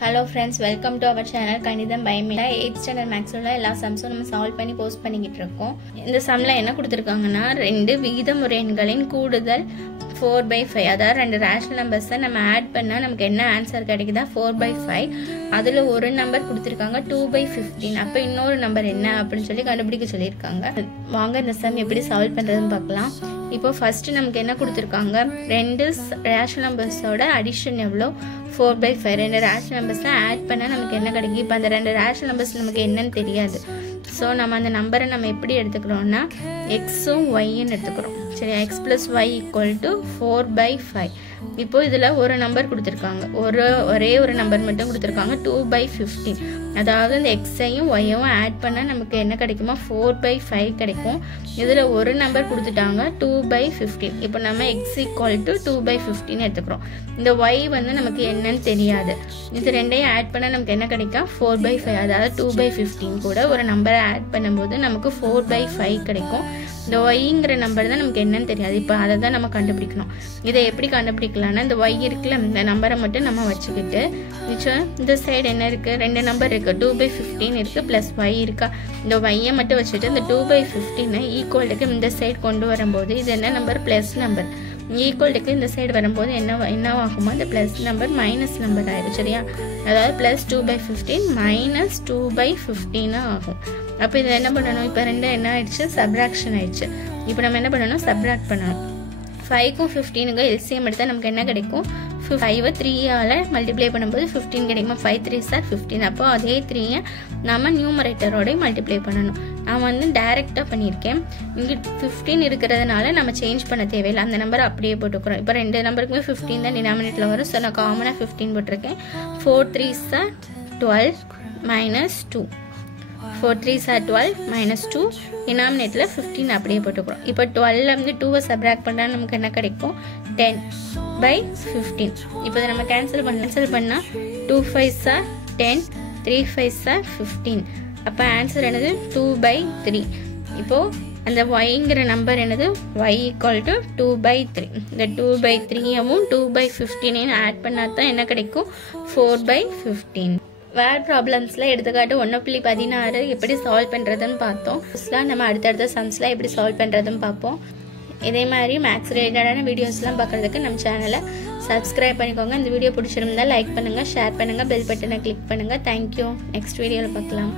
Hello friends, welcome to our channel Kanidham by Meera. 8th standard maths உள்ள எல்லா சம்ஸும் நம்ம solve பண்ணி post பண்ணிக்கிட்டு இருக்கோம். இந்த சம்ல என்ன கொடுத்திருக்காங்கன்னா ரெண்டு விகிதமுறு எண்களின் கூடுதல் 4/5. அதாவது ரெண்டு ரேஷனல் நம்பர்ஸ் நம்ம ஆட் பண்ணா நமக்கு என்ன ஆன்சர் கிடைக்குதா 4/5. அதுல ஒரு நம்பர் கொடுத்திருக்காங்க 2/15. அப்ப இன்னொரு நம்பர் என்ன அப்படின்னு சொல்லி கண்டுபிடிக்க சொல்லியிருக்காங்க. வாங்க இந்த சம் எப்படி சால்வ் பண்றதுன்னு பார்க்கலாம். இப்போ ஃபர்ஸ்ட் நமக்கு என்ன கொடுத்திருக்காங்க, ரெண்டு ரேஷனல் நம்பர்ஸோட அடிஷன் எவ்வளோ 4/5. ரெண்டு ரேஷனல் நம்பர்ஸ்ல ஆட் பண்ணா நமக்கு என்ன கிடைக்கும். இப்போ அந்த ரெண்டு ரேஷனல் நம்பர்ஸ் நமக்கு என்னன்னு தெரியாது. ஸோ நம்ம அந்த நம்பரை நம்ம எப்படி எடுத்துக்கிறோம்னா எக்ஸும் ஒய்ன்னு எடுத்துக்கிறோம். சரி, x plus y equal to 4/5. இப்போ இதில் ஒரு நம்பர் கொடுத்துருக்காங்க, ஒரே ஒரு நம்பர் மட்டும் கொடுத்துருக்காங்க 2/15. அதாவது இந்த எக்ஸையும் ஒய்யும் ஆட் பண்ணால் நமக்கு என்ன கிடைக்குமா 4/5 கிடைக்கும். இதில் ஒரு நம்பர் கொடுத்துட்டாங்க 2/15. இப்போ நம்ம எக்ஸ் ஈக்குவல் டு 2/15 எடுத்துக்கிறோம். இந்த ஒய் வந்து நமக்கு என்னன்னு தெரியாது. இது ரெண்டையும் ஆட் பண்ணால் நமக்கு என்ன கிடைக்கும் 4/5. அதாவது 2/15 கூட ஒரு நம்பரை ஆட் பண்ணும்போது நமக்கு 4/5 கிடைக்கும். இந்த ஒய்ங்கிற நம்பர் தான் நமக்கு என்னன்னு தெரியாது. இப்போ அதை தான் நம்ம கண்டுபிடிக்கணும். இதை எப்படி கண்டுபிடிக்கலாம்னா இந்த ஒய் இருக்குல்ல, இந்த நம்பரை மட்டும் நம்ம வச்சுக்கிட்டு இந்த சைடு என்ன இருக்கு, ரெண்டு நம்பர் இருக்கு, 2/15 இருக்கு பிளஸ் ஒய் இருக்கா. இந்த ஒய்யை மட்டும் வச்சுட்டு இந்த 2/15 ஈக்குவலுக்கு இந்த சைடு கொண்டு வரும்போது இது என்ன நம்பர் பிளஸ் நம்பர். ஈக்குவலுக்கு இந்த சைடு வரும்போது என்ன ஆகுமோ இந்த பிளஸ் நம்பர் மைனஸ் நம்பர் ஆயிடும். சரியா, அதாவது பிளஸ் 2/15 மைனஸ் 2/15 ஆகும். அப்போ இதை என்ன பண்ணணும், இப்போ ரெண்டு என்ன ஆயிடுச்சு சப்ராக்ஷன் ஆயிடுச்சு. இப்போ நம்ம என்ன பண்ணணும் சப்ராக்ட் பண்ணணும். 5க்கும் 15க்கும் எல்சிஎம் எடுத்தால் நமக்கு என்ன கிடைக்கும், 5 3ஆல் மல்டிப்ளை பண்ணும்போது 15 கிடைக்குமா. 5 3 சார் 15. அப்போ அதே 3 நம்ம நியூமரேட்டரோட மல்டிப்ளை பண்ணணும். நான் வந்து டைரெக்டாக பண்ணியிருக்கேன். இங்கே 15 இருக்கிறதுனால நம்ம சேஞ்ச் பண்ண தேவையில்லை, அந்த நம்பரை அப்படியே போட்டுக்கிறோம். இப்போ ரெண்டு நம்பருக்குமே 15 தான் டினாமினேட்டில் வரும். ஸோ நான் காமனாக 15 போட்டிருக்கேன். 4 3 சார் 12 மைனஸ் 2. 4 3 sir 12 minus 2. டினாமினேட்டில் 15 அப்படியே போட்டுக்கிறோம். இப்போ 12 2 சப்ராக்ட் பண்ணால் நமக்கு என்ன கிடைக்கும் 10/15. இப்போ இதை நம்ம கேன்சல் பண்ணால் 2 5 சார் 10, 3 5 சார் 15. அப்போ ஆன்சர் என்னது 2/3. இப்போது அந்த ஒய்ங்கிற நம்பர் என்னது y ஈக்குவல் டு 2/3. இந்த 2/3யும் 2/15 ஆட் பண்ணால் தான் என்ன கிடைக்கும் 4/15. வேர்ட் ப்ராப்ளம்ஸில் எடுத்துக்காட்டு 1.16 எப்படி சால்வ் பண்ணுறதுன்னு பார்த்தோம். நம்ம அடுத்தடுத்த சம்ஸ்லாம் எப்படி சால்வ் பண்ணுறதுன்னு பார்ப்போம். இதே மாதிரி மேக்ஸ் ரிலேட்டடான வீடியோஸ்லாம் பார்க்குறதுக்கு நம்ம சேனலை சப்ஸ்கிரைப் பண்ணிக்கோங்க. இந்த வீடியோ பிடிச்சிருந்தா லைக் பண்ணுங்கள், ஷேர் பண்ணுங்கள், பெல் பட்டனை கிளிக் பண்ணுங்கள். தேங்க்யூ. நெக்ஸ்ட் வீடியோவில் பார்க்கலாம்.